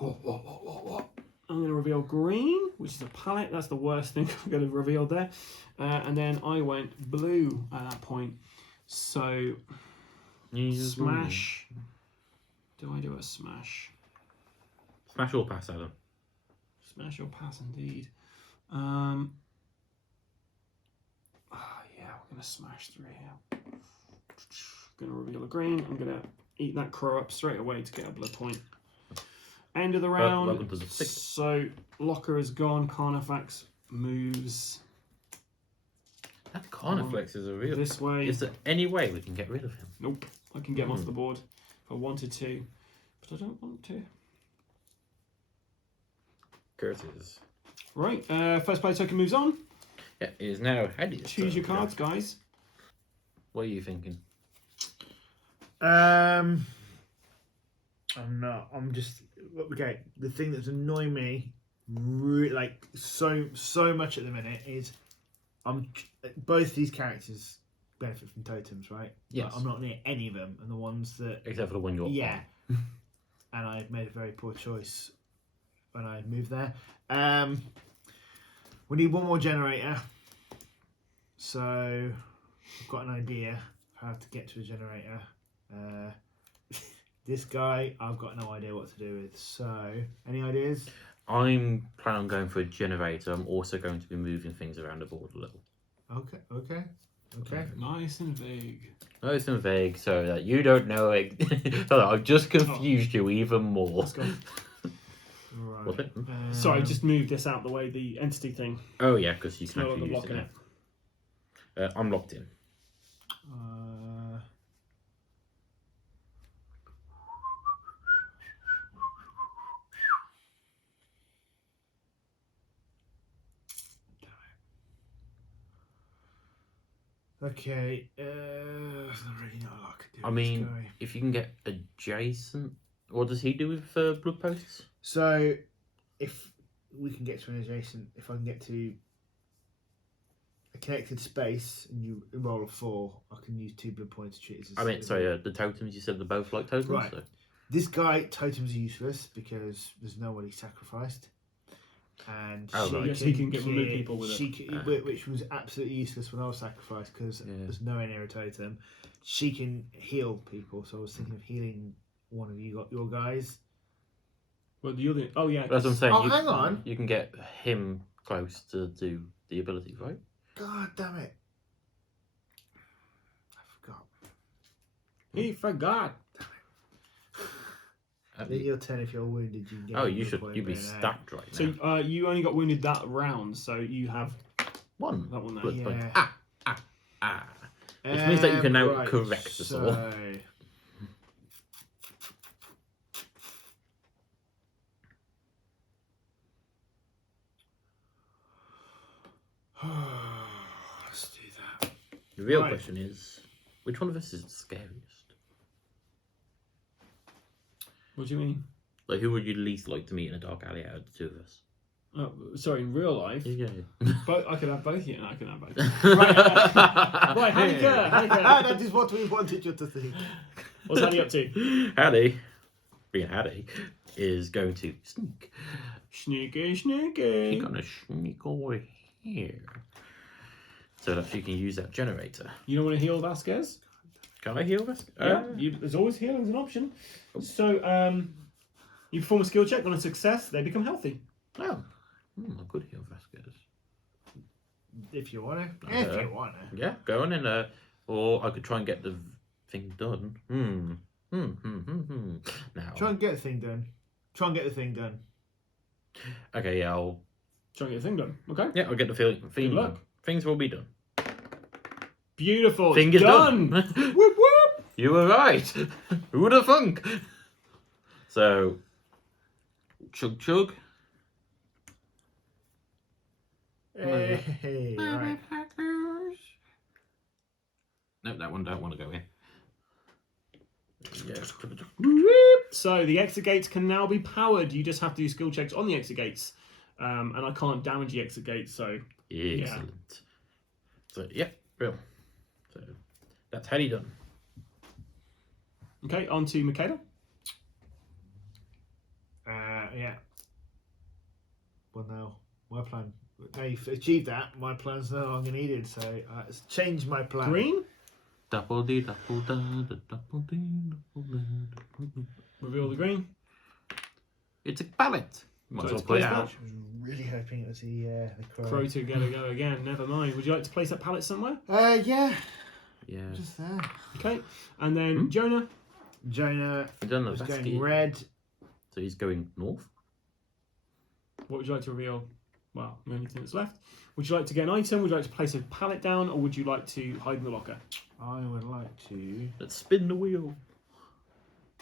I'm going to reveal green, which is a palette. That's the worst thing I'm going to reveal there. And then I went blue at that point. So, smash. Do I do a smash? Smash or pass, Adam. Smash or pass, indeed. Yeah, we're going to smash through here. Going to reveal a green. I'm going to eat that crow up straight away to get a blood point. End of the round. Logan does a six. So Locker is gone. Carnifex moves That Carnifex is a real. this way. Is there any way we can get rid of him? Nope. I can get him off the board if I wanted to, but I don't want to. Curtis. Right. First player token moves on. Yeah, it is now Eddie's Choose turn your to go. cards, guys. What are you thinking? I'm not. I'm just okay. The thing that's annoying me, like so much at the minute is, both these characters benefit from totems, right? Yes. But I'm not near any of them, and the ones that Except for the one you're yeah, and I made a very poor choice when I moved there. We need one more generator, so I've got an idea of how to get to a generator. This guy, I've got no idea what to do with. So, any ideas? I'm planning on going for a generator. I'm also going to be moving things around the board a little. Okay. Nice and big. Nice and vague, so that you don't know it. So that I've just confused you even more. Let's go. Right. What's it? Sorry, just move this out the way, the entity thing. Oh yeah, because you It's can no actually longer use it. blocking Now. it. I'm locked in. Okay. There's not really not a lot I could do. I with this mean, guy. if you can get adjacent, what does he do with blood posts? So, if we can get to an adjacent, if I can get to a connected space and you roll a 4, I can use 2 blood points to treat it as a I mean, save. sorry, the totems. You said they're both like totems. Right. So. This guy, totems are useless because there's no one he sacrificed. And Oh, right. Yes, he can remove people with it. which was absolutely useless when I was sacrificed because Yeah. there's nowhere near a totem. She can heal people, so I was thinking of healing one of your guys. Well, the other. Oh yeah. That's what I'm saying. Oh, you, hang on. You can get him close to do the ability, right? God damn it! I forgot. He forgot. Then your turn if you're wounded. You can get Oh, a you blood should. point You'd be per now. stacked right So now. you only got wounded that round, so you have One that one there. blood point. Yeah. Ah. Which means that you can now Right, correct us all. so... Let's do that. The real Right. question is, which one of us is the scariest? What do you mean? Like, who would you least like to meet in a dark alley out of the two of us? Oh, sorry, in real life. Yeah. But I could have both. Yeah, I can have both. Right, Hanika. That is what we wanted you to think. What's Hattie up to? Hattie, being Hattie, is going to sneak. Sneaky, She's sneaky. gonna sneak over here so that she can use that generator. You don't want to heal Vasquez? Can I heal this? There's always healing as an option. So, you perform a skill check. On a success, they become healthy. Oh, I could heal Vasquez. If you want to. If you want to. Yeah, go on in there. Or I could try and get the thing done. Now. Try and get the thing done. Try and get the thing done. Okay, yeah, I'll. Try and get the thing done. Okay. Yeah, I'll get the feeling. Good luck. Things will be done. Beautiful. Thing is done. Whoop whoop. You were right. Who would have thunk? So, chug chug. Hey, right. No, that one don't want to go in. Yeah. Whoop. So the exit gates can now be powered. You just have to do skill checks on the exit gates. And I can't damage the exit gates, so Excellent. So, yeah, real. So, that's Hattie done. okay, on to Michaela. Yeah. Well, now, my plan. Now you've achieved that, my plan's no longer needed, so it's changed my plan. Green. Double D, double da, double D, double da, double D. Reveal the green. It's a pallet. Might as So well it's put it placed out. I was really hoping it was the crow. Crow to go again. Never mind. Would you like to place that pallet somewhere? Yeah. Yeah. Just there. Okay. And then Jonah. Jonah We've done the was basket. going red. So he's going north. What would you like to reveal? Well, the only thing that's left. Would you like to get an item? Would you like to place a pallet down, or would you like to hide in the locker? I would like to Let's spin the wheel.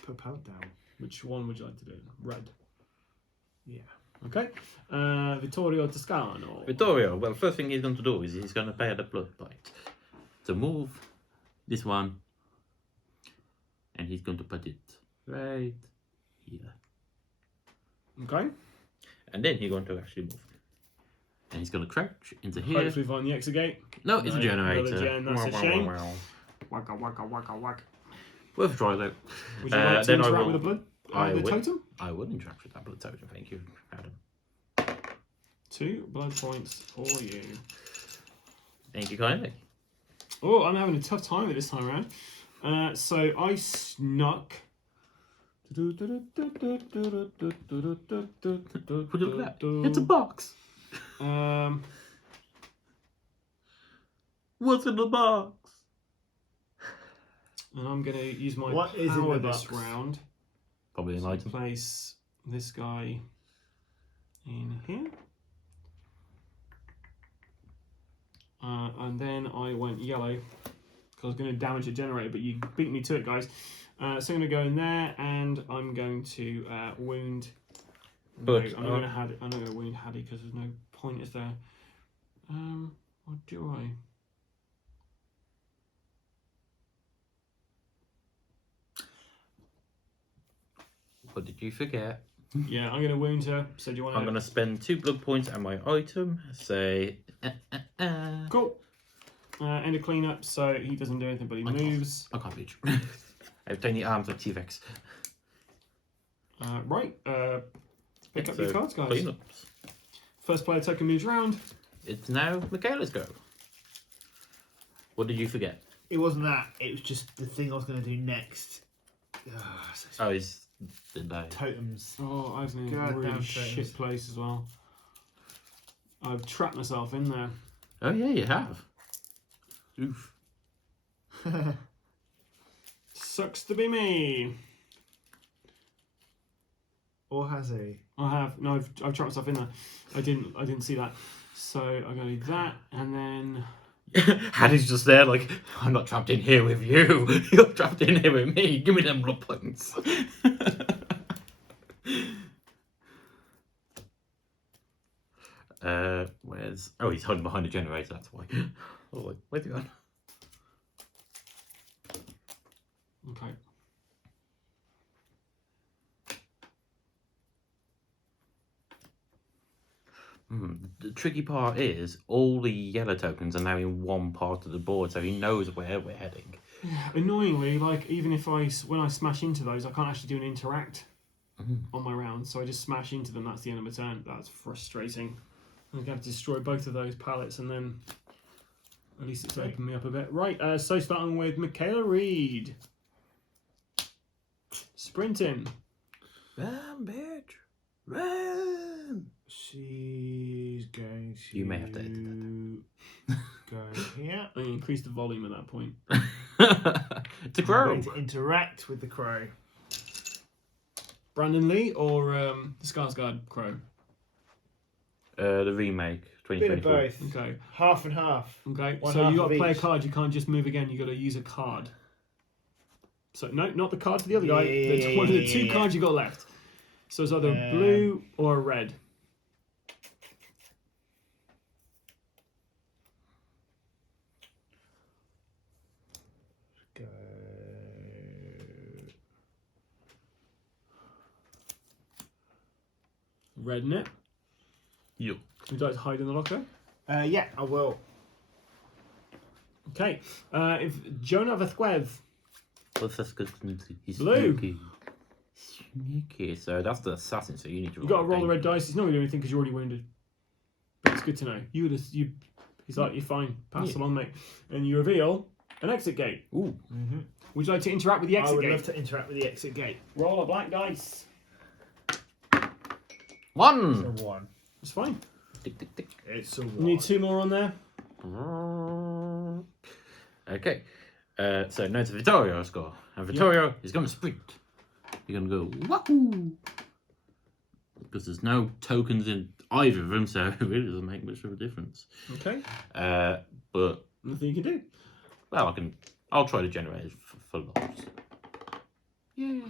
put a pallet down. Which one would you like to do? Red. Yeah. Okay. Vittorio Toscano. Vittorio, well, first thing he's going to do is he's going to pay the blood bite. To move this one. And he's going to put it right here. Okay. And then he's going to actually move. And he's going to crouch into here. Hopefully find the exit gate. No, it's a No, generator. another gen, that's a Wow, shame. wow, wow. Waka waka waka waka. Worth a try though. Would you like to then I interact will- with the blood? I the would. totem? I would interact with that blood totem, thank you, Adam. 2 blood points for you. Thank you kindly. Oh, I'm having a tough time with this time around. So I snuck. Would you look at that? It's a box. Um, What's in the box? And I'm going to use my What is in power the this box? round. Probably an So item. place this guy in here. And then I went yellow because I was going to damage the generator, but you beat me to it, guys. So I'm going to go in there, and I'm going to wound. No, But, I'm not going to wound Hattie because there's no point, is there? Or do I? What did you forget? Yeah, I'm going to wound her. So do you want to? I'm going to spend 2 blood points on my item. Say. Cool. End of cleanup, so he doesn't do anything, but he moves. I can't reach. I have tiny arms like T-Rex. Right. Pick up So, your cards, guys. Cleanups. First player token moves round. It's now Michaela's go. What did you forget? It wasn't that. It was just the thing I was going to do next. Oh, he's did die. Totems. Oh, I've been in a Goddamn really totems. shit place as well. I've trapped myself in there. Oh yeah, you have. Oof. Sucks to be me. Or has he? I have. No, I've trapped myself in there. I didn't see that. So I'm going to do that, and then... Hattie's just there like, I'm not trapped in here with you. You're trapped in here with me. Give me them blood points. Where's... Oh, he's hiding behind the generator, that's why. Oh, like, where's he gone? Okay. The tricky part is all the yellow tokens are now in one part of the board, so he knows where we're heading. Annoyingly, like, even if when I smash into those, I can't actually do an interact on my round, so I just smash into them. That's the end of my turn. That's frustrating. I'm going to have to destroy both of those pallets, and then at least it's opened me up a bit. Right, so starting with Michaela Reed. Sprinting. Run, bitch! Run! She's going to... You may have to edit go here. I increase the volume at that point. It's a I'm crow. going to interact with the crow. Brandon Lee or the Skarsgård Crow? The remake, Bit of 2024. both. Okay. Half and half. Okay. One So half you got to of play a each. card. You can't just move again. You got to use a card. So no, not the card for the other guy. That's one of the two cards you got left. So it's either blue or red. Go. Red in it. Yo. Would you like to hide in the locker? Yeah, I will. Okay. If Jonah Vethwev. What's this? He's Blue. sneaky. Sneaky. So that's the assassin, so you need to You got to roll the danger. red dice. He's not going to do anything because you're already wounded. But it's good to know. He's like, you're fine. Pass Yeah. along, mate. And you reveal an exit gate. Ooh. Mm-hmm. Would you like to interact with the I exit would gate? love to interact with the exit gate. Roll a black dice. 1! It's a 1. It's fine. Tick, tick, tick. It's a You 1. need 2 more on there. Okay. So now it's Vittorio's score. And Vittorio is going to sprint. You're going to go, wahoo! Because there's no tokens in either of them, so it really doesn't make much of a difference. Okay. But, Nothing you can do. well, I'll try to generate it for lots. Yeah.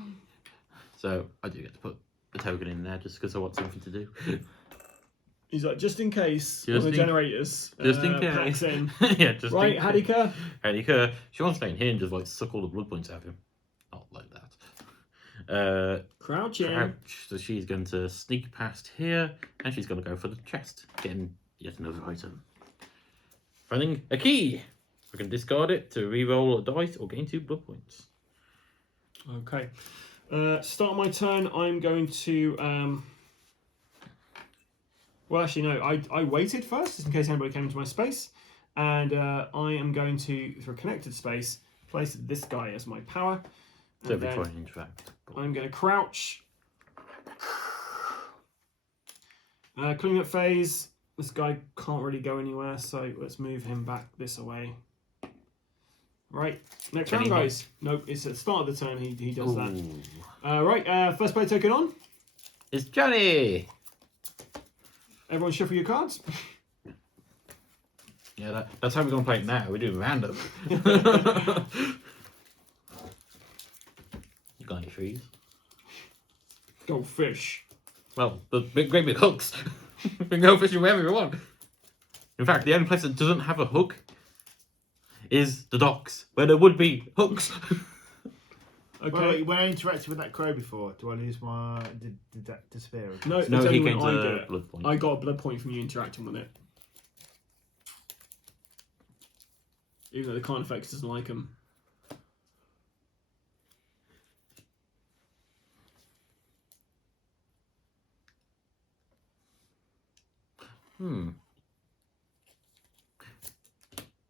So I do get to put the token in there just because I want something to do. He's like, just in case, Just one of the in- generators Just in packs case. in. Yeah, just Right, in case. Hadika. Hadika, she wants to stay in here and just like suck all the blood points out of him. Not like that. Crouching. Crouch. So she's going to sneak past here and she's going to go for the chest, getting yet another item. Finding a key. I can discard it to re-roll a dice or gain 2 blood points. Okay. Start my turn. I'm going to. Well, actually, no. I waited first, just in case anybody came into my space, and I am going to, through a connected space, place this guy as my power. So And before I then interact. I'm going to crouch. Clean up phase. This guy can't really go anywhere, so let's move him back this way. Right, next Can round, he hit? guys. Nope, it's at the start of the turn he does that. Ooh. Right, first play token on. It's Johnny. Everyone shuffle your cards. Yeah, that's how we're gonna play it now. We're doing random. You got any trees? Go fish. Well, the great big hooks. We can go fishing wherever we want. In fact, the only place that doesn't have a hook is the docks, where there would be hooks. Okay. Wait, when I interacted with that crow before, do I lose my... Did that disappear? No, it's No, only he when gains I do a it. blood point. I got a blood point from you interacting with it. Even though the Carnifex effects doesn't like him.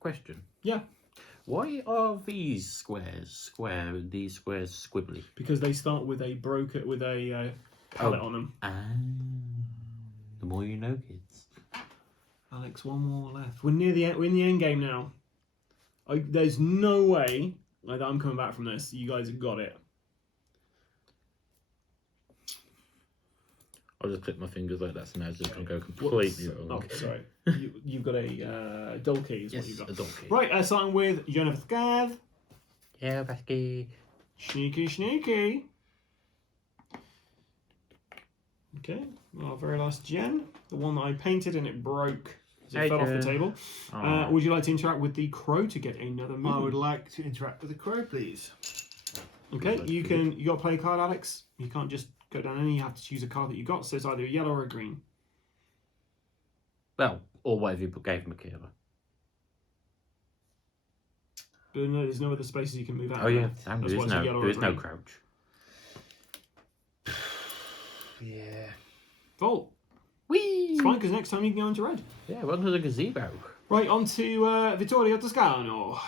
Question. Yeah, Why are these squares square and these squares squibbly? because they start with a palette on them. The more you know, kids. Alex, one more left. We're in the end game now. There's no way that I'm coming back from this. You guys have got it. I'll just click my fingers like that, so now it's just going to go completely wrong. Oh, sorry. You've got a dull key is what you've got. a donkey. Right, starting with Jennifer Scav. Yeah, Basky. Sneaky. Okay, our very last gen. The one that I painted and it broke as it fell off the table. Would you like to interact with the crow to get another move? I would like to interact with the crow, please. Okay, you got to play a card, Alex. You can't just go down any. You have to choose a card that you got. So it's either a yellow or a green. Well, or whatever you gave Michaela. But no, there's no other spaces you can move out. Oh, yeah, That's there why is it's a yellow or there a is no green. crouch. Yeah. Volt. Whee! It's fine because next time you can go into red. Yeah, welcome to the gazebo. Right, on to Vittorio Toscano.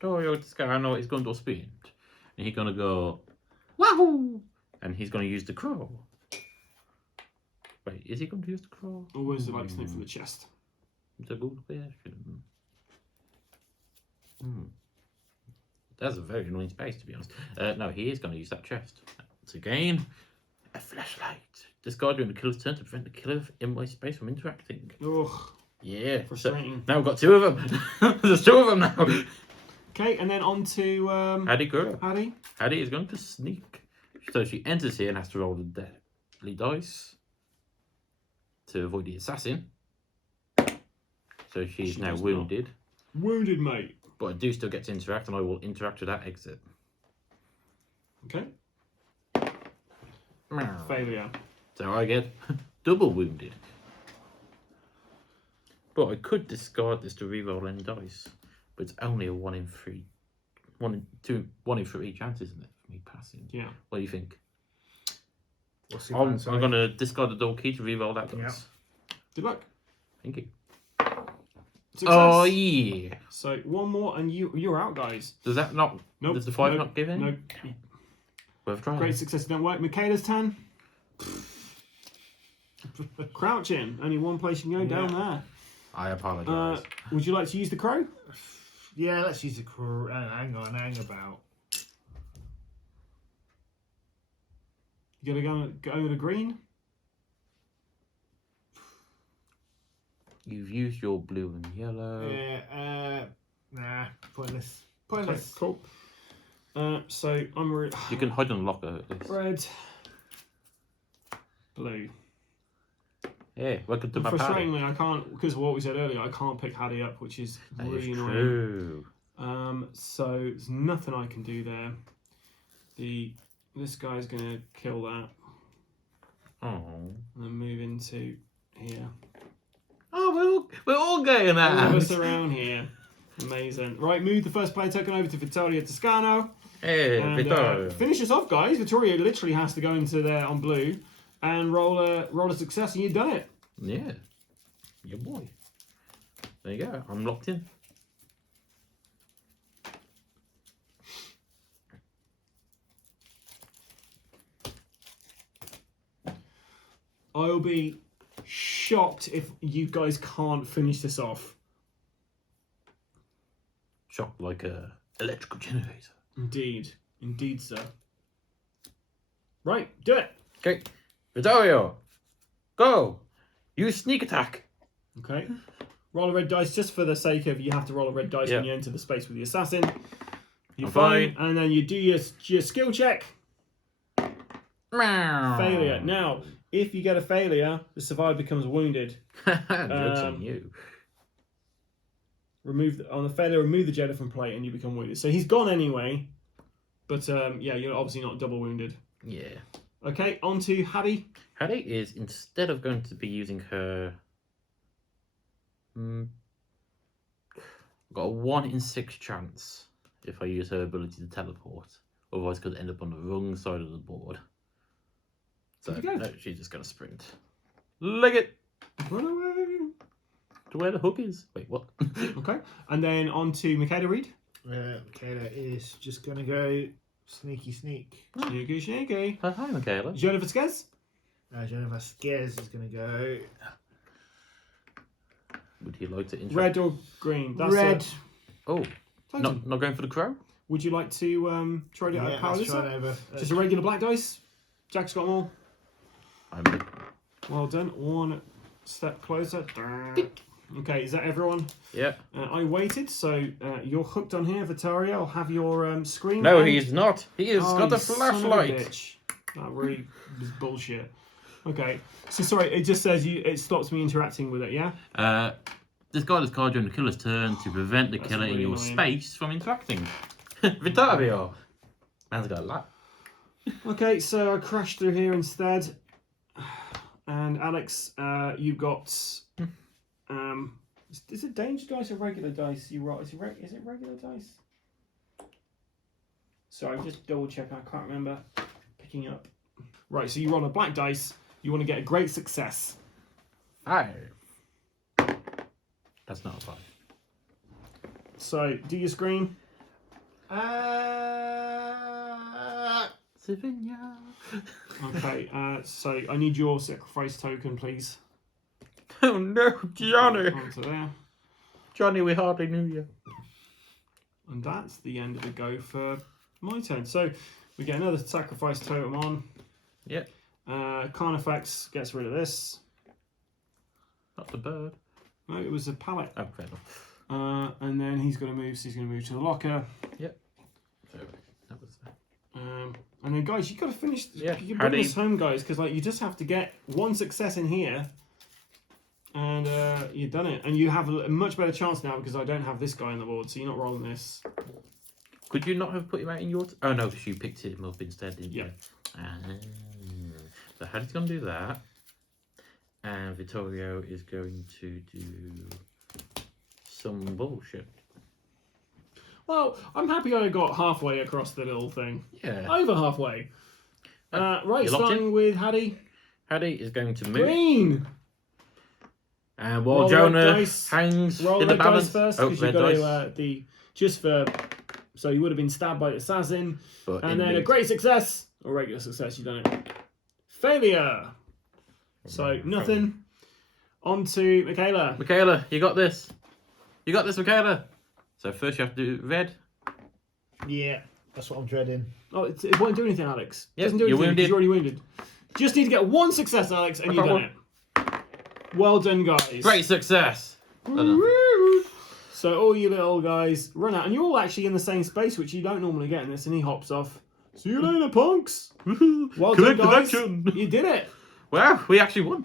Dorio Toscano is going to spin. And he's going to go, wahoo! And he's going to use the crow. Wait, is he going to use the crow? Always like something from the chest. It's a good question. That's a very annoying space, to be honest. No, he is going to use that chest to gain a flashlight. Discard during the killer's turn to prevent the killer in my space from interacting. Ugh, Yeah. frustrating. Now we've got two of them. There's two of them now. Okay, and then on to Hattie girl. Hattie. Hattie is going to sneak. So she enters here and has to roll the deadly dice to avoid the assassin. So she's She now does wounded. Wounded, mate. But I do still get to interact, and I will interact with that exit. Okay. Failure. So I get double wounded. But I could discard this to reroll any dice. But it's only a 1 in 3. 1 in 3 chance, isn't it? For me passing. Yeah. What do you think? What's the I'm plan, going to discard the double key to reroll that dice. Yeah. Good luck. Thank you. Success. Oh, yeah. So one more and you're out, guys. Does that not... Nope. Does the 5 nope, not give in? Nope. Worth trying. Great success don't work. Michaela's turn. Crouching. Only one place you can go down there. I apologise. Would you like to use the crow? Yeah, let's use the crow. Hang about. You gotta go with the green? You've used your blue and yellow. Nah, pointless. Okay, cool. So I'm You can hide and lock her at least. red, blue. Yeah, welcome to my party. Frustratingly, I can't, because of what we said earlier, I can't pick Hattie up, which is That is really annoying. true. So there's nothing I can do there. This guy's gonna kill that Oh. and then move into here. Oh, we're all getting All of us that. around here. Amazing. Right, move the first player token over to Vittorio Toscano. Hey, And Vittorio. finish us off, guys. Vittorio literally has to go into there on blue and roll a success, and you've done it. Yeah. Your boy. There you go. I'm locked in. I'll be shocked if you guys can't finish this off. Shocked like a electrical generator. Indeed. Indeed, sir. Right, do it. Okay, Vittorio, go. Use sneak attack. Okay. Roll a red dice just for the sake of you have to roll a red dice when you enter the space with the assassin. You're I'm fine. fine. And then you do your skill check. Failure. Now, if you get a failure, the survivor becomes wounded. Joke's on you. On the failure, remove the jailer from play and you become wounded. So he's gone anyway. But yeah, you're obviously not double wounded. Yeah. Okay, on to Hattie. Hattie is, instead of going to be using her... got a 1 in 6 chance if I use her ability to teleport. Otherwise, could end up on the wrong side of the board. So, no, she's just going to sprint. Leg it! Run away. To where the hook is. Wait, what? Okay, and then on to Michaela Reed. Michaela is just going to go sneaky sneak. Sneaky, sneaky. Hi, Michaela. Jonah Vasquez. Jonah Vasquez is going to go Would you like to interact? Red or green? That's red. Oh, Totem. not going for the crow? Would you like to try to Yeah, power let's this try up? it over. Just a regular black dice. Jack's got them all. I'm Well done. One step closer. Okay, is that everyone? Yeah. I waited, so you're hooked on here, Vittorio. I'll have your screen. No, and- he's not. He has got a you son of a flashlight. bitch. That really was bullshit. Okay, so sorry, it just says it stops me interacting with it, yeah? Discard this card during the killer's turn to prevent the That's killer in really your annoying. space from interacting. Vittorio. Man's got a lot. Okay, so I crashed through here instead. And Alex, you've got... is it danger dice or regular dice you roll? Is it regular dice? Sorry, just double check. I can't remember picking up. Right, so you roll a black dice. You want to get a great success. 5. That's not a 5. So do your screen. Savigna. Okay, so I need your sacrifice token, please. Oh no, Johnny. Onto there. Johnny, we hardly knew you. And that's the end of the go for my turn. So we get another sacrifice totem on. Yep. Carnifex gets rid of this. Not the bird. No, it was a pallet. Oh, fair enough. And then he's going to move. So he's going to move to the locker. Yep. So that was that. And then, guys, you got to finish. Yeah, You can how bring do this home, guys, because like you just have to get one success in here, and you've done it. And you have a much better chance now because I don't have this guy on the board, so you're not rolling this. Could you not have put him out in your... Oh no, because you picked him up instead, didn't Yeah. you? So Hattie's going to do that. And Vittorio is going to do some bullshit. Well, I'm happy I got halfway across the little thing. Yeah. Over halfway. Right, you locked starting in? with Hattie. Hattie is going to move. Green. And while Roll Jonah red dice. hangs Roll in the red dice balance... first Oh, because red you've got dice. to just for. So you would have been stabbed by the assassin, But and in then a the- great success or regular success. You've done it. Failure. So nothing. On to Michaela. Michaela, you got this. You got this, Michaela. So first you have to do red. Yeah, that's what I'm dreading. Oh, it won't do anything, Alex. It Yep, doesn't do you're anything because wounded. you're already wounded. Just need to get one success, Alex, and you've done it. Well done, guys. Great success. So all you little guys run out, and you're all actually in the same space, which you don't normally get in this. And he hops off. See you later, punks. Well done, Corrective guys. action. You did it. Wow, we actually won.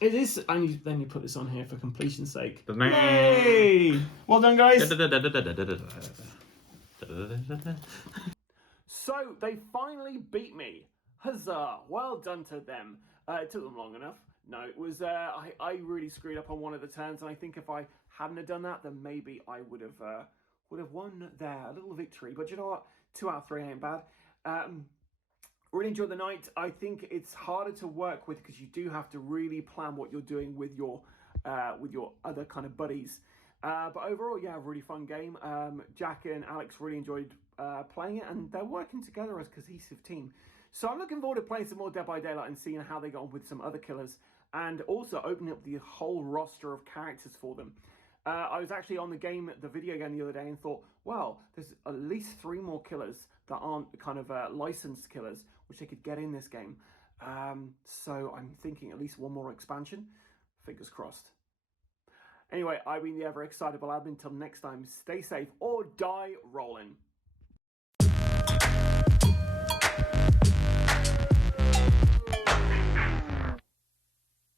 It is, and then you put this on here for completion's sake. The man. Yay! Well done, guys. So they finally beat me. Huzzah! Well done to them. It took them long enough. No, it was I really screwed up on one of the turns, and I think if I hadn't have done that, then maybe I would have won there. A little victory, but you know what? 2 out of 3 ain't bad. Really enjoyed the night. I think it's harder to work with because you do have to really plan what you're doing with your other kind of buddies. But overall, yeah, a really fun game. Jack and Alex really enjoyed playing it, and they're working together as a cohesive team. So I'm looking forward to playing some more Dead by Daylight and seeing how they go on with some other killers, and also opening up the whole roster of characters for them. I was actually on the video game the other day and thought, well, there's at least 3 more killers that aren't kind of licensed killers, which they could get in this game. So I'm thinking at least 1 more expansion. Fingers crossed. Anyway, I've been the ever excitable admin. Until next time, stay safe or die rolling.